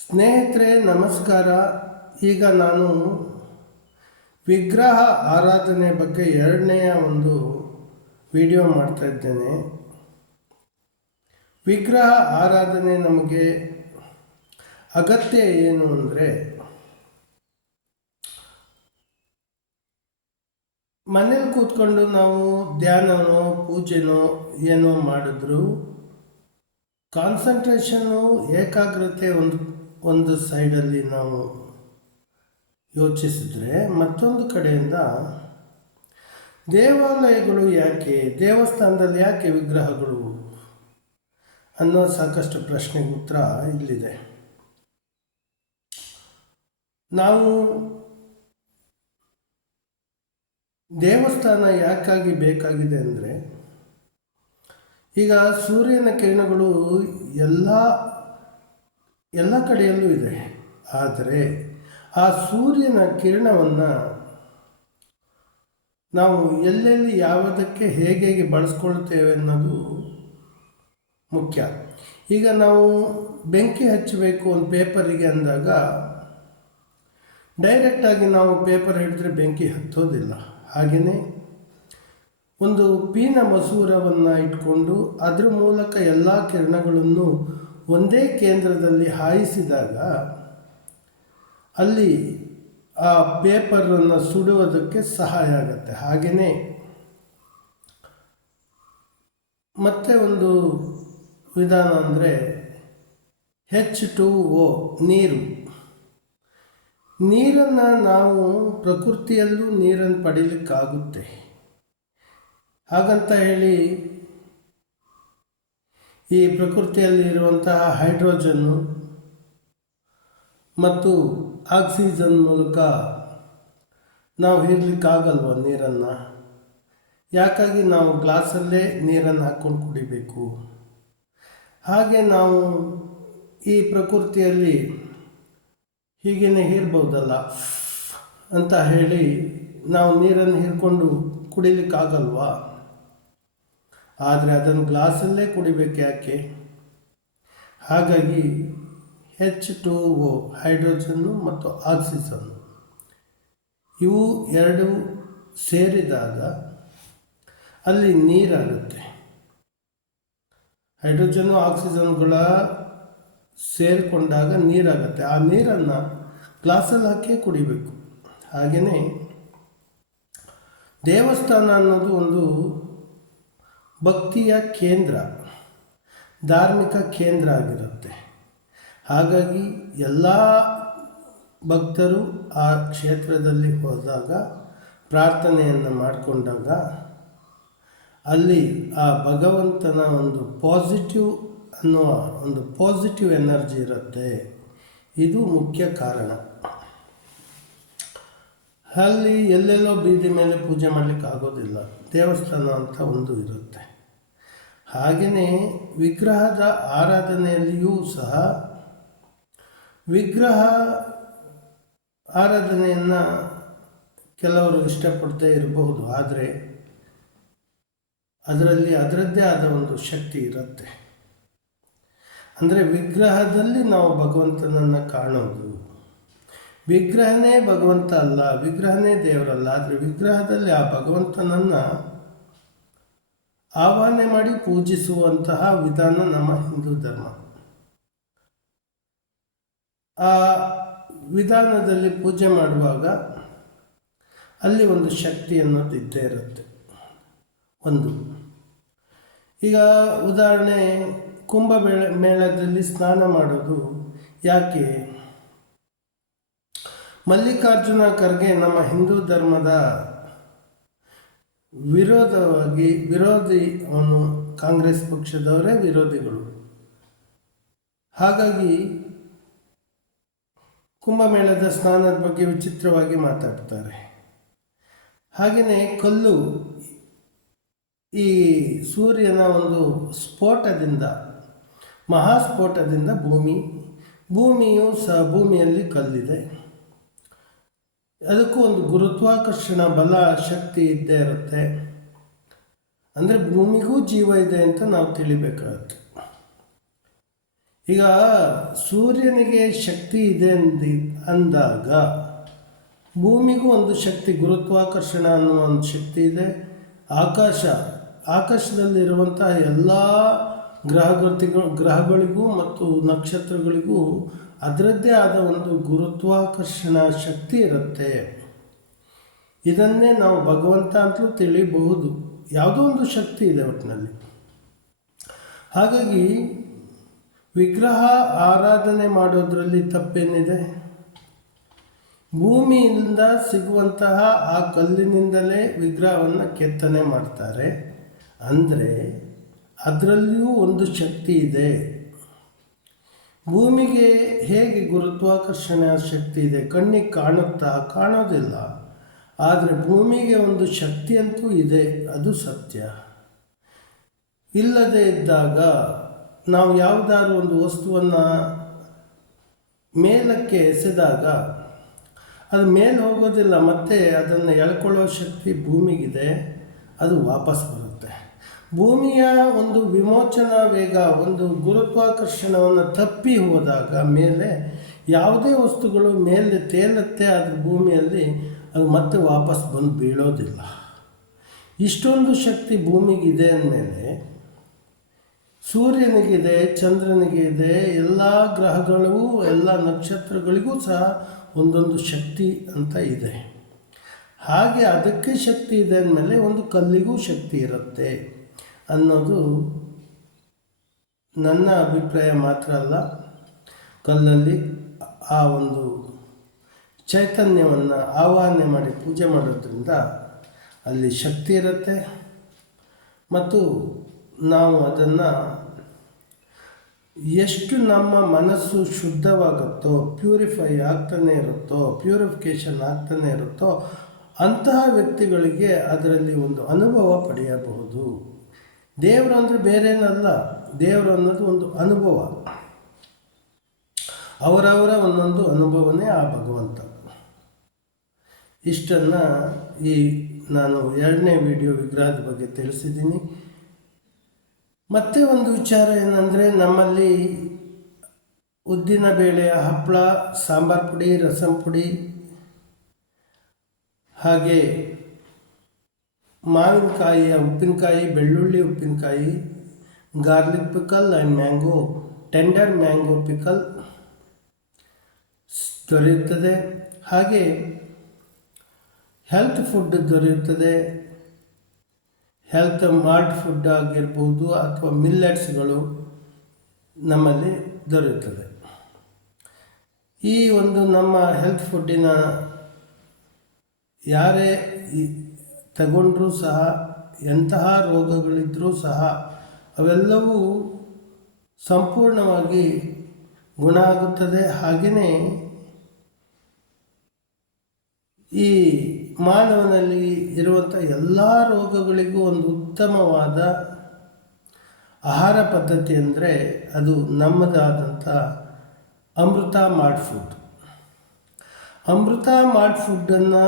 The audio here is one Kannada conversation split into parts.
ಸ್ನೇಹಿತರೆ ನಮಸ್ಕಾರ. ಈಗ ನಾನು ವಿಗ್ರಹ ಆರಾಧನೆ ಬಗ್ಗೆ ಎರಡನೆಯ ಒಂದು ವಿಡಿಯೋ ಮಾಡ್ತಾ ಇದ್ದೇನೆ. ವಿಗ್ರಹ ಆರಾಧನೆ ನಮಗೆ ಅಗತ್ಯ ಏನು ಅಂದರೆ, ಮನೇಲಿ ಕೂತ್ಕೊಂಡು ನಾವು ಧ್ಯಾನನೋ ಪೂಜೆನೋ ಏನೋ ಮಾಡಿದ್ರು ಕಾನ್ಸಂಟ್ರೇಷನ್ನು ಏಕಾಗ್ರತೆ ಒಂದು ಸೈಡಲ್ಲಿ ನಾವು ಯೋಚಿಸಿದರೆ, ಮತ್ತೊಂದು ಕಡೆಯಿಂದ ದೇವಾಲಯಗಳು ಯಾಕೆ, ದೇವಸ್ಥಾನದಲ್ಲಿ ಯಾಕೆ ವಿಗ್ರಹಗಳು ಅನ್ನೋ ಸಾಕಷ್ಟು ಪ್ರಶ್ನೆಗೆ ಉತ್ತರ ಇಲ್ಲಿದೆ. ನಾವು ದೇವಸ್ಥಾನ ಯಾಕಾಗಿ ಬೇಕಾಗಿದೆ ಅಂದರೆ, ಈಗ ಸೂರ್ಯನ ಕಿರಣಗಳು ಎಲ್ಲ ಕಡೆಯಲ್ಲೂ ಇದೆ. ಆದರೆ ಆ ಸೂರ್ಯನ ಕಿರಣವನ್ನು ನಾವು ಎಲ್ಲೆಲ್ಲಿ ಯಾವುದಕ್ಕೆ ಹೇಗೆ ಬಳಸ್ಕೊಳ್ತೇವೆ ಅನ್ನೋದು ಮುಖ್ಯ. ಈಗ ನಾವು ಬೆಂಕಿ ಹಚ್ಚಬೇಕು ಒಂದು ಪೇಪರಿಗೆ ಅಂದಾಗ ಡೈರೆಕ್ಟಾಗಿ ನಾವು ಪೇಪರ್ ಹಿಡಿದ್ರೆ ಬೆಂಕಿ ಹತ್ತೋದಿಲ್ಲ. ಹಾಗೆಯೇ ಒಂದು ಪೀನ ಮಸೂರವನ್ನು ಇಟ್ಕೊಂಡು ಅದರ ಮೂಲಕ ಎಲ್ಲ ಕಿರಣಗಳನ್ನು ಒಂದೇ ಕೇಂದ್ರದಲ್ಲಿ ಹಾಯಿಸಿದಾಗ ಅಲ್ಲಿ ಆ ಪೇಪರನ್ನು ಸುಡುವುದಕ್ಕೆ ಸಹಾಯ ಆಗುತ್ತೆ. ಹಾಗೆಯೇ ಮತ್ತೆ ಒಂದು ವಿಧಾನ ಅಂದರೆ H2O, ನೀರನ್ನು ನಾವು ಪ್ರಕೃತಿಯಲ್ಲೂ ನೀರನ್ನು ಪಡೀಲಿಕ್ಕಾಗುತ್ತೆ. ಹಾಗಂತ ಹೇಳಿ ಈ ಪ್ರಕೃತಿಯಲ್ಲಿ ಇರುವಂತಹ ಹೈಡ್ರೋಜನ್ನು ಮತ್ತು ಆಕ್ಸಿಜನ್ ಮೂಲಕ ನಾವು ಹೀರಲಿಕ್ಕಾಗಲ್ವ ನೀರನ್ನು? ಯಾಕಾಗಿ ನಾವು ಗ್ಲಾಸಲ್ಲೇ ನೀರನ್ನು ಹಾಕ್ಕೊಂಡು ಕುಡಿಬೇಕು? ಹಾಗೆ ನಾವು ಈ ಪ್ರಕೃತಿಯಲ್ಲಿ ಹೀಗೇ ಹೀರ್ಬೋದಲ್ಲ ಅಂತ ಹೇಳಿ ನಾವು ನೀರನ್ನು ಹೀರ್ಕೊಂಡು ಕುಡಿಲಿಕ್ಕಾಗಲ್ವಾ? ಆದರೆ ಅದನ್ನು ಗ್ಲಾಸಲ್ಲೇ ಕುಡಿಬೇಕು ಯಾಕೆ? ಹಾಗಾಗಿ H2O, ಹೈಡ್ರೋಜನ್ನು ಮತ್ತು ಆಕ್ಸಿಜನ್ನು, ಇವು ಎರಡು ಸೇರಿದಾಗ ಅಲ್ಲಿ ನೀರಾಗುತ್ತೆ. ಹೈಡ್ರೋಜನ್ನು ಆಕ್ಸಿಜನ್ಗಳ ಸೇರಿಕೊಂಡಾಗ ನೀರಾಗುತ್ತೆ. ಆ ನೀರನ್ನು ಗ್ಲಾಸಲ್ಲಿ ಹಾಕಿ ಕುಡಿಬೇಕು. ಹಾಗೆಯೇ ದೇವಸ್ಥಾನ ಅನ್ನೋದು ಒಂದು ಭಕ್ತಿಯ ಕೇಂದ್ರ, ಧಾರ್ಮಿಕ ಕೇಂದ್ರ ಆಗಿರುತ್ತೆ. ಹಾಗಾಗಿ ಎಲ್ಲ ಭಕ್ತರು ಆ ಕ್ಷೇತ್ರದಲ್ಲಿ ಹೋದಾಗ ಪ್ರಾರ್ಥನೆಯನ್ನು ಮಾಡಿಕೊಂಡಾಗ ಅಲ್ಲಿ ಆ ಭಗವಂತನ ಒಂದು ಪಾಸಿಟಿವ್ ಎನರ್ಜಿ ಇರುತ್ತೆ. ಇದು ಮುಖ್ಯ ಕಾರಣ. ಅಲ್ಲಿ ಎಲ್ಲೆಲ್ಲೋ ಬೀದಿ ಮೇಲೆ ಪೂಜೆ ಮಾಡಲಿಕ್ಕೆ ಆಗೋದಿಲ್ಲ. ದೇವಸ್ಥಾನ ಅಂತ ಒಂದು ಇರುತ್ತೆ. ಹಾಗೆಯೇ ವಿಗ್ರಹದ ಆರಾಧನೆಯಲ್ಲಿಯೂ ಸಹ ವಿಗ್ರಹ ಆರಾಧನೆಯನ್ನು ಕೆಲವರು ಇಷ್ಟಪಡದೇ ಇರಬಹುದು. ಆದರೆ ಅದರಲ್ಲಿ ಅದರದ್ದೇ ಆದ ಒಂದು ಶಕ್ತಿ ಇರುತ್ತೆ. ಅಂದರೆ ವಿಗ್ರಹದಲ್ಲಿ ನಾವು ಭಗವಂತನನ್ನು ಕಾಣೋದು. ವಿಗ್ರಹನೇ ಭಗವಂತ ಅಲ್ಲ, ವಿಗ್ರಹನೇ ದೇವರಲ್ಲ. ಆದರೆ ವಿಗ್ರಹದಲ್ಲಿ ಆ ಭಗವಂತನನ್ನು ಆವಾಹನೆ ಮಾಡಿ ಪೂಜಿಸುವಂತಹ ವಿಧಾನ ನಮ್ಮ ಹಿಂದೂ ಧರ್ಮ. ಆ ವಿಧಾನದಲ್ಲಿ ಪೂಜೆ ಮಾಡುವಾಗ ಅಲ್ಲಿ ಒಂದು ಶಕ್ತಿ ಅನ್ನೋದು ಇದ್ದೇ ಇರುತ್ತೆ. ಈಗ ಉದಾಹರಣೆ, ಮೇಳದಲ್ಲಿ ಸ್ನಾನ ಮಾಡೋದು ಯಾಕೆ? ಮಲ್ಲಿಕಾರ್ಜುನ ಖರ್ಗೆ ನಮ್ಮ ಹಿಂದೂ ಧರ್ಮದ ವಿರೋಧಿ, ಅವನು ಕಾಂಗ್ರೆಸ್ ಪಕ್ಷದವರೇ ವಿರೋಧಿಗಳು. ಹಾಗಾಗಿ ಕುಂಭಮೇಳದ ಸ್ನಾನದ ಬಗ್ಗೆ ವಿಚಿತ್ರವಾಗಿ ಮಾತಾಡ್ತಾರೆ. ಹಾಗೆಯೇ ಕಲ್ಲು, ಈ ಸೂರ್ಯನ ಒಂದು ಸ್ಫೋಟದಿಂದ, ಮಹಾಸ್ಫೋಟದಿಂದ ಭೂಮಿಯು ಸಹ, ಭೂಮಿಯಲ್ಲಿ ಕಲ್ಲಿದೆ, ಅದಕ್ಕೂ ಒಂದು ಗುರುತ್ವಾಕರ್ಷಣ ಬಲ ಶಕ್ತಿ ಇದ್ದೇ ಇರುತ್ತೆ. ಅಂದರೆ ಭೂಮಿಗೂ ಜೀವ ಇದೆ ಅಂತ ನಾವು ತಿಳಿಬೇಕಾಗುತ್ತೆ. ಈಗ ಸೂರ್ಯನಿಗೆ ಶಕ್ತಿ ಇದೆ ಅಂದಾಗ ಭೂಮಿಗೂ ಒಂದು ಶಕ್ತಿ, ಗುರುತ್ವಾಕರ್ಷಣ ಅನ್ನೋ ಒಂದು ಶಕ್ತಿ ಇದೆ. ಆಕಾಶದಲ್ಲಿರುವಂತಹ ಎಲ್ಲ ಗ್ರಹಗಳಿಗೂ ಮತ್ತು ನಕ್ಷತ್ರಗಳಿಗೂ ಅದರದ್ದೇ ಆದ ಒಂದು ಗುರುತ್ವಾಕರ್ಷಣ ಶಕ್ತಿ ಇರುತ್ತೆ. ಇದನ್ನೇ ನಾವು ಭಗವಂತ ಅಂತಲೂ ತಿಳಿಬಹುದು. ಯಾವುದೋ ಒಂದು ಶಕ್ತಿ ಇದೆ ಒಟ್ಟಿನಲ್ಲಿ. ಹಾಗಾಗಿ ವಿಗ್ರಹ ಆರಾಧನೆ ಮಾಡೋದರಲ್ಲಿ ತಪ್ಪೇನಿದೆ? ಭೂಮಿಯಿಂದ ಸಿಗುವಂತಹ ಆ ಕಲ್ಲಿನಿಂದಲೇ ವಿಗ್ರಹವನ್ನು ಕೆತ್ತನೆ ಮಾಡ್ತಾರೆ. ಅಂದರೆ ಅದರಲ್ಲಿಯೂ ಒಂದು ಶಕ್ತಿ ಇದೆ. ಭೂಮಿಗೆ ಹೇಗೆ ಗುರುತ್ವಾಕರ್ಷಣೆ ಶಕ್ತಿ ಇದೆ? ಕಣ್ಣಿಗೆ ಕಾಣೋದಿಲ್ಲ. ಆದರೆ ಭೂಮಿಗೆ ಒಂದು ಶಕ್ತಿ ಅಂತೂ ಇದೆ, ಅದು ಸತ್ಯ. ಇಲ್ಲದೇ ಇದ್ದಾಗ ನಾವು ಯಾವುದಾದ್ರೂ ಒಂದು ವಸ್ತುವನ್ನು ಮೇಲಕ್ಕೆ ಎಸೆದಾಗ ಅದು ಮೇಲೆ ಹೋಗೋದಿಲ್ಲ, ಮತ್ತೆ ಅದನ್ನು ಎಳ್ಕೊಳ್ಳೋ ಶಕ್ತಿ ಭೂಮಿಗಿದೆ, ಅದು ವಾಪಸ್ ಬರುತ್ತೆ. ಭೂಮಿಯ ಒಂದು ವಿಮೋಚನಾ ವೇಗ, ಒಂದು ಗುರುತ್ವಾಕರ್ಷಣವನ್ನು ತಪ್ಪಿ ಹೋದಾಗ ಮೇಲೆ ಯಾವುದೇ ವಸ್ತುಗಳು ಮೇಲೆ ತೇಲತ್ತೆ, ಆದರೆ ಭೂಮಿಯಲ್ಲಿ ಅದು ಮತ್ತೆ ವಾಪಸ್ ಬಂದು ಬೀಳೋದಿಲ್ಲ. ಇಷ್ಟೊಂದು ಶಕ್ತಿ ಭೂಮಿಗಿದೆ ಅಂದಮೇಲೆ ಸೂರ್ಯನಿಗಿದೆ, ಚಂದ್ರನಿಗೆ ಇದೆ, ಎಲ್ಲ ಗ್ರಹಗಳಿಗೂ ಎಲ್ಲ ನಕ್ಷತ್ರಗಳಿಗೂ ಸಹ ಒಂದೊಂದು ಶಕ್ತಿ ಅಂತ ಇದೆ. ಹಾಗೆ ಅದಕ್ಕೆ ಶಕ್ತಿ ಇದೆ ಅಂದಮೇಲೆ ಒಂದು ಕಲ್ಲಿಗೂ ಶಕ್ತಿ ಇರುತ್ತೆ ಅನ್ನೋದು ನನ್ನ ಅಭಿಪ್ರಾಯ ಮಾತ್ರ ಅಲ್ಲ. ಕಲ್ಲಲ್ಲಿ ಆ ಒಂದು ಚೈತನ್ಯವನ್ನು ಆವಾಹನೆ ಮಾಡಿ ಪೂಜೆ ಮಾಡೋದ್ರಿಂದ ಅಲ್ಲಿ ಶಕ್ತಿ ಇರುತ್ತೆ. ಮತ್ತು ನಾವು ಅದನ್ನು ಎಷ್ಟು ನಮ್ಮ ಮನಸ್ಸು ಶುದ್ಧವಾಗುತ್ತೋ, ಪ್ಯೂರಿಫಿಕೇಷನ್ ಆಗ್ತಾನೆ ಇರುತ್ತೋ ಅಂತಹ ವ್ಯಕ್ತಿಗಳಿಗೆ ಅದರಲ್ಲಿ ಒಂದು ಅನುಭವ ಪಡೆಯಬಹುದು. ದೇವರು ಅಂದರೆ ಬೇರೇನಲ್ಲ, ದೇವರು ಅನ್ನೋದು ಒಂದು ಅನುಭವ. ಅವರವರ ಒಂದೊಂದು ಅನುಭವನೇ ಆ ಭಗವಂತ. ಇಷ್ಟನ್ನು ನಾನು 2ನೇ ವಿಡಿಯೋ ವಿಗ್ರಹದ ಬಗ್ಗೆ ತಿಳಿಸಿದ್ದೀನಿ. ಮತ್ತೆ ಒಂದು ವಿಚಾರ ಏನಂದರೆ, ನಮ್ಮಲ್ಲಿ ಉದ್ದಿನ ಬೇಳೆಯ ಹಪ್ಪಳ, ಸಾಂಬಾರು ಪುಡಿ, ರಸಂ ಪುಡಿ, ಹಾಗೆ ಮಾವಿನಕಾಯಿಯ ಉಪ್ಪಿನಕಾಯಿ, ಬೆಳ್ಳುಳ್ಳಿ ಉಪ್ಪಿನಕಾಯಿ, garlic pickle and mango, tender mango pickle ದೊರೆಯುತ್ತದೆ. ಹಾಗೆ ಹೆಲ್ತ್ ಫುಡ್ ದೊರೆಯುತ್ತದೆ. ಹೆಲ್ತ್ ಮಾಲ್ಟ್ ಫುಡ್ ಆಗಿರ್ಬೋದು ಅಥವಾ ಮಿಲ್ಲೆಟ್ಸ್ಗಳು ನಮ್ಮಲ್ಲಿ ದೊರೆಯುತ್ತದೆ. ಈ ಒಂದು ನಮ್ಮ ಹೆಲ್ತ್ ಫುಡ್ಡಿನ ಯಾರೇ ತಗೊಂಡ್ರೂ ಸಹ, ಎಂತಹ ರೋಗಗಳಿದ್ದರೂ ಸಹ ಅವೆಲ್ಲವೂ ಸಂಪೂರ್ಣವಾಗಿ ಗುಣ ಆಗುತ್ತದೆ. ಹಾಗೆಯೇ ಈ ಮಾನವನಲ್ಲಿ ಇರುವಂಥ ಎಲ್ಲ ರೋಗಗಳಿಗೂ ಒಂದು ಉತ್ತಮವಾದ ಆಹಾರ ಪದ್ಧತಿ ಅಂದರೆ ಅದು ನಮ್ಮದಾದಂಥ ಅಮೃತ ಮಾಲ್ಟ್ ಫುಡ್. ಅಮೃತ ಮಾಲ್ಟ್ ಫುಡ್ಡನ್ನು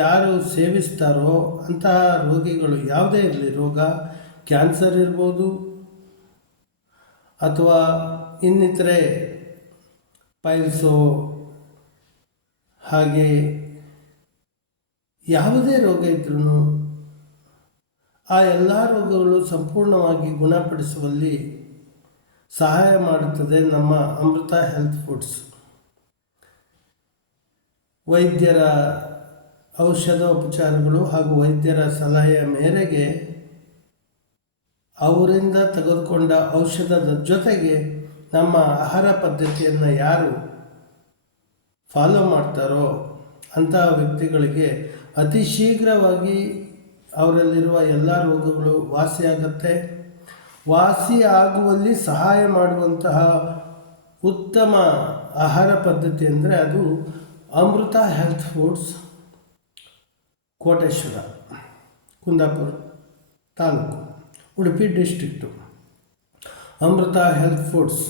ಯಾರು ಸೇವಿಸ್ತಾರೋ ಅಂತಹ ರೋಗಿಗಳು, ಯಾವುದೇ ಇರಲಿ ರೋಗ, ಕ್ಯಾನ್ಸರ್ ಇರ್ಬೋದು ಅಥವಾ ಇನ್ನಿತರೆ ಪೈಲ್ಸೋ, ಹಾಗೆ ಯಾವುದೇ ರೋಗ ಇದ್ರೂ ಆ ಎಲ್ಲ ರೋಗಗಳು ಸಂಪೂರ್ಣವಾಗಿ ಗುಣಪಡಿಸುವಲ್ಲಿ ಸಹಾಯ ಮಾಡುತ್ತದೆ ನಮ್ಮ ಅಮೃತ ಹೆಲ್ತ್ ಫುಡ್ಸ್. ವೈದ್ಯರ ಔಷಧೋಪಚಾರಗಳು ಹಾಗೂ ವೈದ್ಯರ ಸಲಹೆಯ ಮೇರೆಗೆ ಅವರಿಂದ ತೆಗೆದುಕೊಂಡ ಔಷಧದ ಜೊತೆಗೆ ನಮ್ಮ ಆಹಾರ ಪದ್ಧತಿಯನ್ನು ಯಾರು ಫಾಲೋ ಮಾಡ್ತಾರೋ ಅಂತಹ ವ್ಯಕ್ತಿಗಳಿಗೆ ಅತಿ ಶೀಘ್ರವಾಗಿ ಅವರಲ್ಲಿರುವ ಎಲ್ಲ ರೋಗಗಳು ವಾಸಿಯಾಗುತ್ತೆ. ವಾಸಿ ಆಗುವಲ್ಲಿ ಸಹಾಯ ಮಾಡುವಂತಹ ಉತ್ತಮ ಆಹಾರ ಪದ್ಧತಿ ಅಂದರೆ ಅದು Amrutha health foods, Koteshwara, Kundapura taluk, Udupi district. Amrutha health foods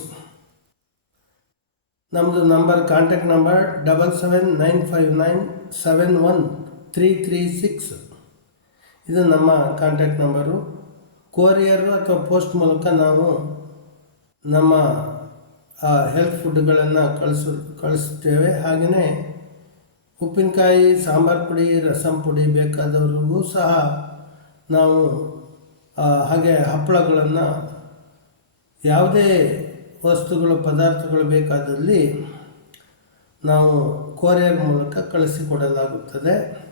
ನಮ್ಮದು ಕಾಂಟ್ಯಾಕ್ಟ್ ನಂಬರ್ 7795971336. ಇದು ನಮ್ಮ ಕಾಂಟ್ಯಾಕ್ಟ್ ನಂಬರು. ಕೊರಿಯರು ಅಥವಾ ಪೋಸ್ಟ್ ಮೂಲಕ ನಾವು ನಮ್ಮ ಹೆಲ್ತ್ ಫುಡ್ಗಳನ್ನು ಕಳಿಸ್ತೇವೆ. ಹಾಗೆಯೇ ಉಪ್ಪಿನಕಾಯಿ, ಸಾಂಬಾರು ಪುಡಿ, ರಸಂ ಪುಡಿ ಬೇಕಾದವ್ರಿಗೂ ಸಹ ನಾವು ಹಾಗೆ ಹಪ್ಪಳಗಳನ್ನು, ಯಾವುದೇ ವಸ್ತುಗಳು, ಪದಾರ್ಥಗಳು ಬೇಕಾದಲ್ಲಿ ನಾವು ಕೊರಿಯರ್ ಮೂಲಕ ಕಳಿಸಿಕೊಡಲಾಗುತ್ತದೆ.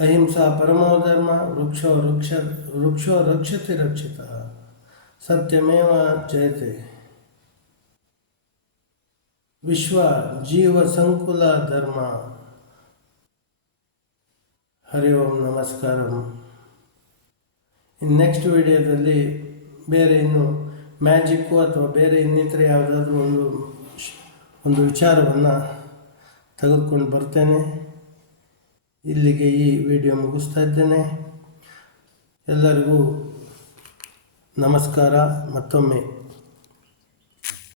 ಅಹಿಂಸಾ ಪರಮೋ ಧರ್ಮ, ವೃಕ್ಷೋ ರಕ್ಷತಿ ರಕ್ಷಿತಃ, ಸತ್ಯಮೇವ ಜಯತೆ. ವಿಶ್ವ ಜೀವ ಸಂಕುಲ ಧರ್ಮ. ಹರಿ ಓಂ ನಮಸ್ಕಾರಂ. ಇನ್ನು ನೆಕ್ಸ್ಟ್ ವಿಡಿಯೋದಲ್ಲಿ ಬೇರೆ ಇನ್ನು ಮ್ಯಾಜಿಕ್ಕು ಅಥವಾ ಬೇರೆ ಇನ್ನಿತರ ಯಾವುದಾದ್ರೂ ಒಂದು ವಿಚಾರವನ್ನು ತೆಗೆದುಕೊಂಡು ಬರ್ತೇನೆ. ಇಲ್ಲಿಗೆ ಈ ವಿಡಿಯೋ ಮುಗಿಸ್ತಾ ಇದ್ದೇನೆ. ಎಲ್ಲರಿಗೂ ನಮಸ್ಕಾರ ಮತ್ತೊಮ್ಮೆ.